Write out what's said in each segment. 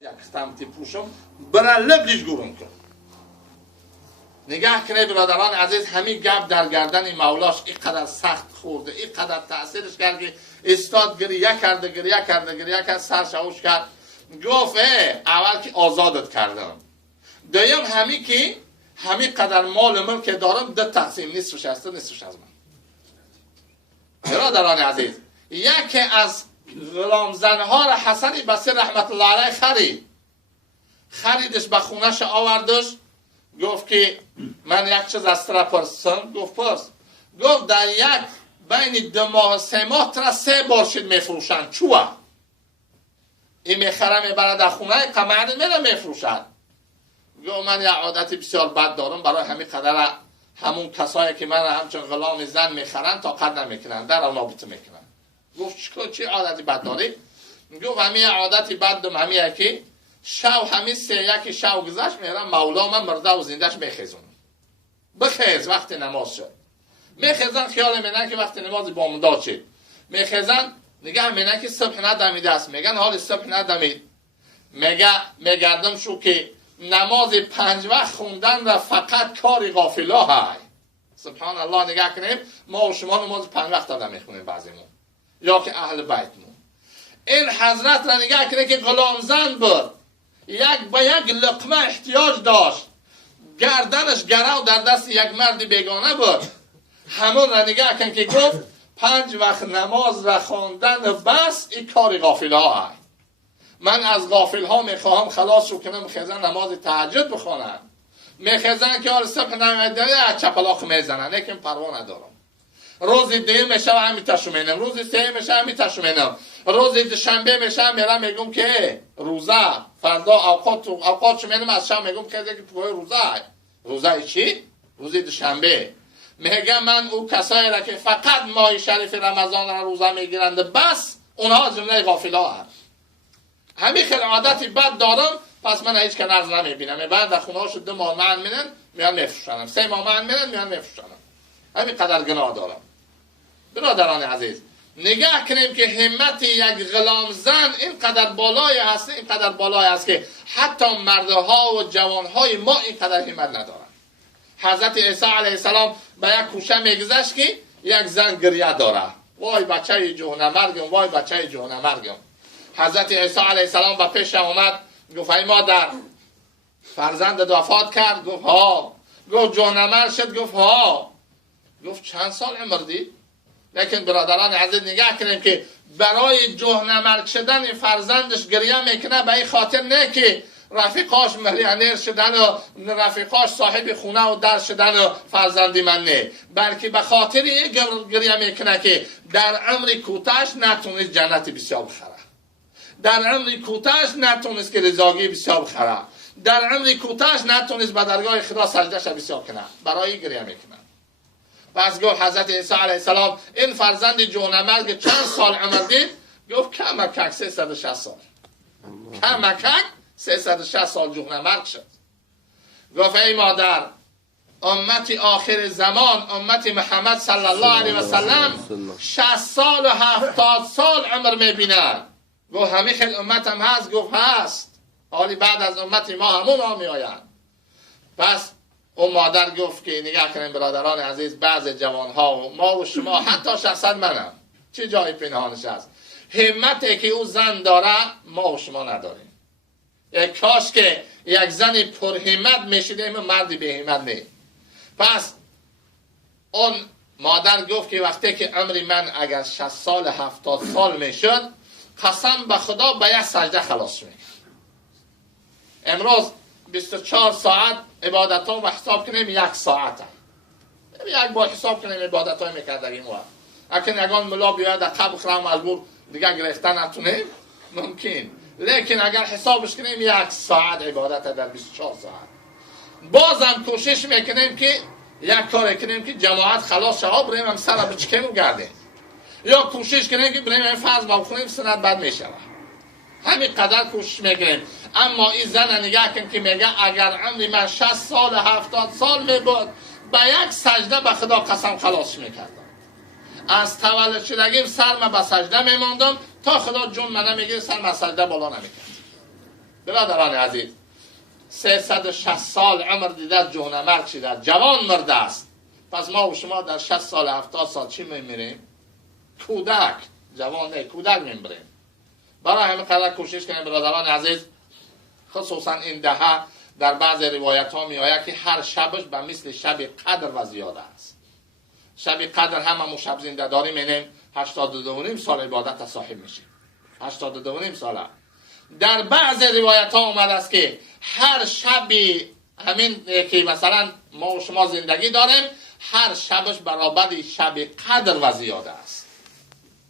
یک سمتی پوشم برای لبلیش گورم کن. نگاه کنه برادران عزیز، همین گپ در گردن مولاش اینقدر سخت خورده، اینقدر تاثیرش کرد که استاد گریه کرد، سرشوش کرد. گفت اول که آزادت کردم، دویم همین که همین قدر مال ملک دارم ده تقسیم، نصفش هست نصفش از من. برادران عزیز، یکی از غلام زنها را حسن بصری رحمت الله علیه خریدش به خونش آوردش. گفت که من یک چیز از ترا پرسم. گفت پرس. گفت در یک بین 2 ماه 3 ماه ترا 3 بار شد میفروشن. چوه این میخره میبره در خونه قمعه میره میفروشن. گفت من یک عادت بسیار بد دارم، برای همین قدر همون کسایی که من همچون غلام زن میخرن تا قد نمیکنن، در او نابطه میکنن. گفت چه عادتی بد داری؟ گفت همین عادتی بد دارم، همین که شو همین 3-1 شو گذشت میرم مولا من مرده و زندهش میخیزونم. بخیز وقت نماز شد میخیزن، خیال مینن که وقت نماز بامداد شد میخیزن، نگه مینن که صبح ندمیده است. میگن حال صبح ندمید. میگردم شو که نماز 5 وقت خوندن و فقط کار غافلا های. سبحان الله. نگاه کنیم ما و شما نماز 5 وقت دادم میخونیم بعضیمون، یا که اهل بیتمون. این حضرت را نگاه کنه که غلام زن بود، به یک لقمه احتیاج داشت، گردنش گرو در دست یک مرد بیگانه بود. همون را نگاه کن که گفت 5 وقت نماز را خواندن بس این کار غافل ها های. من از غافل ها میخواهم خلاص شو کنم، خیزن نماز تهجد بخوانن، میخیزن که حال صبح نمیدنه چپلاخ میزنن، لیکن پروا ندارم. روز 2 میشه همین تشمینم، روز 3 میشه همین تشمینم، روز دوشنبه میشه میرم میگم که روزه، فردا اوقات شمینم از شام میگم که پای روزه چی؟ روز دوشنبه. میگم من او کسایی را که فقط ماه شریف رمضان را روزه میگیرند بس اونها جمله غافلا هست. همین خیلی عادتی بد دارم، پس من هیچ که نرز نمیبینم. بعد در خونه هاشو 2 ماه من میرن میان میفروشنم، 3 ماه من میرن میان میفروشنم. همین قدر گناه دارم. برادران عزیز، نگاه کنیم که همت یک غلام زن اینقدر بالای هست، اینقدر بالای است که حتی مردها و جوانهای ما اینقدر همت ندارن. حضرت عیسی علیه السلام به یک کوشه میگذشت که یک زن گریه داره، وای بچه جهنمرگم، وای بچه جهنمرگم. حضرت عیسی علیه السلام به پیش اومد، گفت ای مادر فرزندت وفات کرد؟ گفت ها. گفت جهنمرگ شد؟ گفت ها. گفت چند سال عمر دید؟ لیکن برادران عزیز نگاه کنیم که برای جهنمرگ شدن فرزندش گریه میکنه، به این خاطر نه که رفیقاش میلیونر شدن و رفیقاش صاحب خونه و در شدن و فرزندی من نه، بلکه به خاطر این گریه میکنه که در عمر کوتاهش نتونست جنت بسیار بخره، در عمر کوتاهش نتونست که رضاگی بسیار بخره، در عمر کوتاهش نتونست به درگاه خدا سجدهش بسیار کنه، برای گریه میکنه. پس گفت حضرت عیسی علیه السلام این فرزند جهنمرگ چند سال عمر دید؟ گفت کمکک 360 سال. کمکک 360 سال جهنمرگ شد. گفت ای مادر، امت آخر زمان، امت محمد صلی الله علیه و سلم 60 سال و 70 سال عمر میبینن. گفت همین خیلی امت هم هست؟ گفت هست. حالی بعد از امت ما همون ها می آین. پس اون مادر گفت که نگاه کنیم برادران عزیز، بعض جوانها و ما و شما حتی شخصا منم چه جای پنهانش هست، همتی که او زن داره ما و شما نداریم. یک کاش که یک زن پرهمت میشده، این مردی به همت نه. پس اون مادر گفت که وقتی که عمر من اگر 60 سال 70 سال میشد، قسم به خدا به یک سجده خلاص میکنم. امروز 24 ساعت عبادت ها و حساب کنیم 1 ساعت هم. یک بار حساب کنیم عبادت های میکردگیم و اکن یگان ملا بیاید در قبل خرام مجبور دیگه گرفتن نتونیم ممکن، لیکن اگر حسابش کنیم 1 ساعت عبادت در 24 ساعت. بازم کوشش میکنیم که یک کار کنیم که جماعت خلاص شها بریم هم سر بچکیم و گردیم، یا کوشش کنیم که بریم فرض بخونیم سنت بد میشه. همین قدر کوشش میکنیم. اما این زن نگاه کن که میگه اگر عمری من 60 سال 70 سال میبود به یک سجده به خدا قسم خلاص میکردم. از تولد شدگیم سرم به سجده میماندم تا خدا جون منه میگه سرم از سجده بالا نمیکرد. برادران عزیز 360 سال عمر دیده جهنمرگ شده، جوان مرده است. پس ما و شما در 60 سال 70 سال چی میمیریم؟ کودک، جوان نه کودک میمیریم. برای همین قدر کوشش کنیم برادران عزیز، خصوصا این دهه در بعض روایت ها می آید که هر شبش به مثل شب قدر و زیاده است. شب قدر هممون شب زنده داری مینیم 82.5 سال عبادت صاحب میشیم. 82.5 ساله. در بعض روایت ها اومده است که هر شبی همین که مثلا ما و شما زندگی داریم هر شبش برابر شب قدر و زیاده است.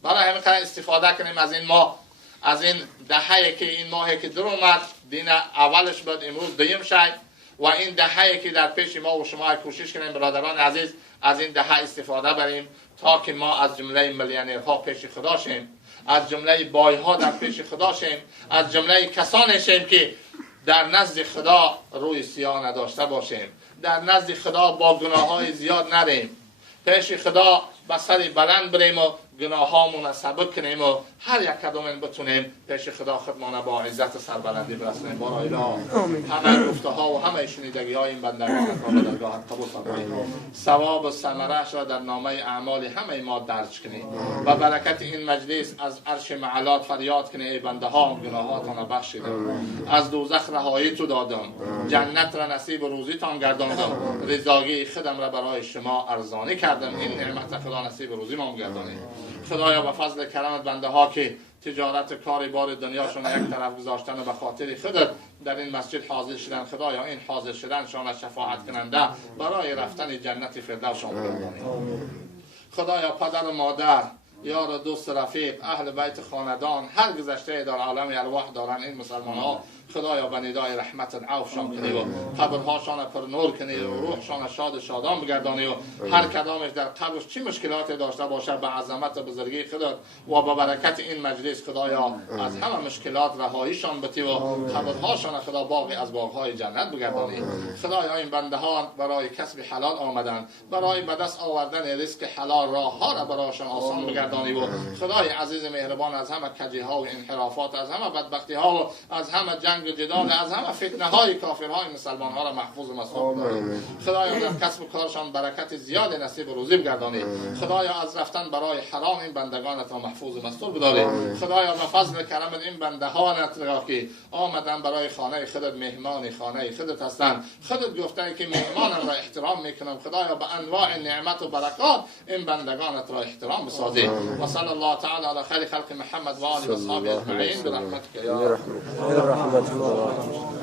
برای همین قدر استفاده کنیم از این ماه، از این دهه‌ای که این ماهی که در اومد، دین اولش بود امروز دویم شد و این دهه‌ای که در پیش ما و شما کوشش کنیم برادران عزیز از این دهه استفاده بریم تا که ما از جمله میلیونرها پیش خدا شیم، از جمله بایها در پیش خدا شیم، از جمله کسانی شیم که در نزد خدا روی سیاه نداشته باشیم، در نزد خدا با گناه‌های زیاد نریم، پیش خدا به سر بلند بریم و گناهامون سبک کنیم و هر یک کدوم بتونیم پیش خدا خودمان با عزت و سربلندی برسونیم. بارا اله همه گفته ها و همه شنیدگی های این بندگان را به درگاهت قبول فرمایید. ثواب و ثمره‌اش را در نامه اعمال همه ما درج کنید و برکت این مجلس از عرش معلات فریاد کنید ای بنده ها گناهاتان را بخشیدم، از دوزخ رهایی تو دادم، جنت را نصیب و روزیتان گرداندم، رضایی خودم را برای شما ارزانی کردم. این نعمت خدا نصیب و روزی ما گردانید. خدایا به فضل کرمت بنده ها که تجارت کاری بار دنیاشون یک طرف گذاشتن و به خاطر خودت در این مسجد حاضر شدن، خدایا این حاضر شدنشان شفاعت کننده برای رفتن جنت فردوسشان بگردانید. خدایا پدر و مادر، یار و دوست رفیق، اهل بیت خاندان، هر گذشته در عالم ارواح دارن این مسلمان ها، خدایا به ندای رحمتت عفوشان کنی و قبرهاشان پر نور کنی و روحشان شاد شادان بگردانی و هر کدامش در قبرش چی مشکلاتی داشته باشه به عظمت و بزرگی خودت و به برکت این مجلس خدایا از همه مشکلات رهاییشان بتی و قبرهاشان خدا باقی از باغهای جنت بگردانی. خدایا این بنده ها برای کسب حلال آمدن، برای به دست آوردن رزق حلال راه ها را برایشان آسان بگردانی و خدای عزیز مهربان از همه کجی ها و انحرافات، از همه بدبختی ها و از همه جنگ و جدال، از همه فتنه های کافرهای مسلمان ها را محفوظ و مسئول بداری. خدایا در کسب و کارشان برکت زیاد نصیب و روزی بگردانی. خدایا از رفتن برای حرام این بندگانت را محفوظ و مستور بداری. خدایا به فضل کرمت این بندهانت را که آمدن برای خانه خودت مهمان خانه خودت هستند، خودت گفته که مهمانم را احترام میکنم، خدایا به انواع نعمت و برکات این بندگانت را احترام بسازی. و صلی الله تعالی علی خیر خلق محمد و آله و اصحابه اجمعین برحمتک یا رحمت الله.